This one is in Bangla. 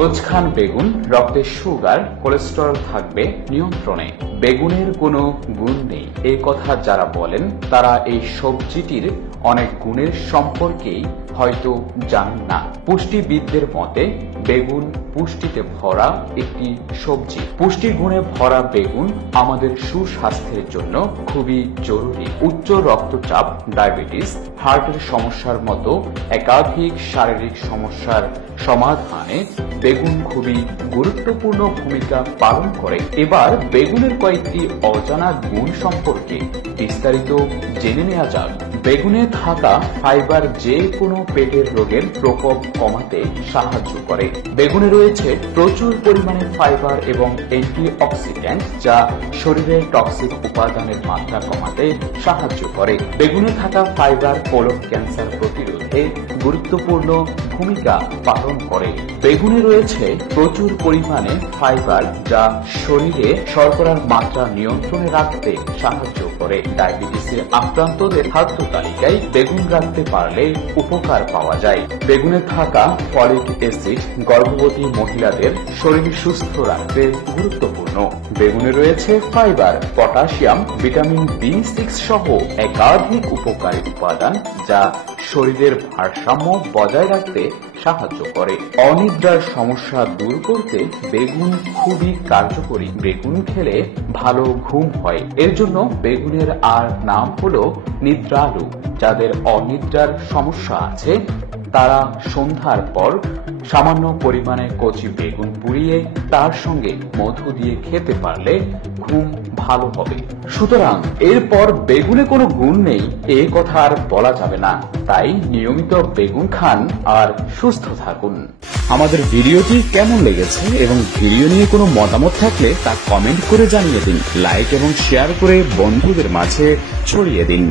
রোজ খান বেগুন, রক্তে সুগার, কোলেস্টেরল থাকবে নিয়ন্ত্রণে। বেগুনের কোনো গুণ নেই এই কথা যারা বলেন তারা এই সবজিটির অনেক গুণের সম্পর্কেই হয়তো জানেন না। পুষ্টিবিদদের মতে বেগুন পুষ্টিতে ভরা একটি সবজি। পুষ্টির গুণে ভরা বেগুন আমাদের সুস্বাস্থ্যের জন্য খুবই জরুরি। উচ্চ রক্তচাপ, ডায়াবেটিস, হার্টের সমস্যার মতো একাধিক শারীরিক সমস্যার সমাধানে বেগুন খুবই গুরুত্বপূর্ণ ভূমিকা পালন করে। এবার বেগুনের কয়েকটি অজানা গুণ সম্পর্কে বিস্তারিত জেনে নেওয়া যাক। বেগুনে থাকা ফাইবার যে কোনো পেটের রোগের প্রকোপ কমাতে সাহায্য করে। বেগুনে রয়েছে প্রচুর পরিমাণে ফাইবার এবং অ্যান্টিঅক্সিডেন্ট যা শরীরের টক্সিক উপাদানের মাত্রা কমাতে সাহায্য করে। বেগুনে থাকা ফাইবার কোলন ক্যান্সার প্রতিরোধে গুরুত্বপূর্ণ ভূমিকা পালন করে। বেগুনে রয়েছে প্রচুর পরিমাণে ফাইবার যা শরীরে শর্করার মাত্রা নিয়ন্ত্রণে রাখতে সাহায্য করে। ডায়াবেটিসে আক্রান্তদের খাদ্য তালিকায় বেগুন রাখতে পারলে উপকার পাওয়া যায়। বেগুনে থাকা ফলিক অ্যাসিড গর্ভবতী মহিলাদের শরীর সুস্থ রাখতে গুরুত্বপূর্ণ। বেগুনে রয়েছে ফাইবার, পটাশিয়াম, ভিটামিন B6 সহ একাধিক উপকারী উপাদান যা শরীরের ভারসাম্য বজায় রাখতে সাহায্য করে। অনিদ্রার সমস্যা দূর করতে বেগুন খুবই কার্যকরী। বেগুন খেলে ভালো ঘুম হয়, এর জন্য বেগুনের আর নাম হলো নিদ্রালু। যাদের অনিদ্রার সমস্যা আছে তারা সন্ধ্যার পর সামান্য পরিমাণে কচি বেগুন পুড়িয়ে তার সঙ্গে মধু দিয়ে খেতে পারলে ঘুম ভালো হবে। সুতরাং এরপর বেগুনে কোনো গুণ নেই এ কথা আর বলা যাবে না। তাই নিয়মিত বেগুন খান আর সুস্থ থাকুন। আমাদের ভিডিওটি কেমন লেগেছে এবং ভিডিও নিয়ে কোনো মতামত থাকলে তা কমেন্ট করে জানিয়ে দিন। লাইক এবং শেয়ার করে বন্ধুদের মাঝে ছড়িয়ে দিন।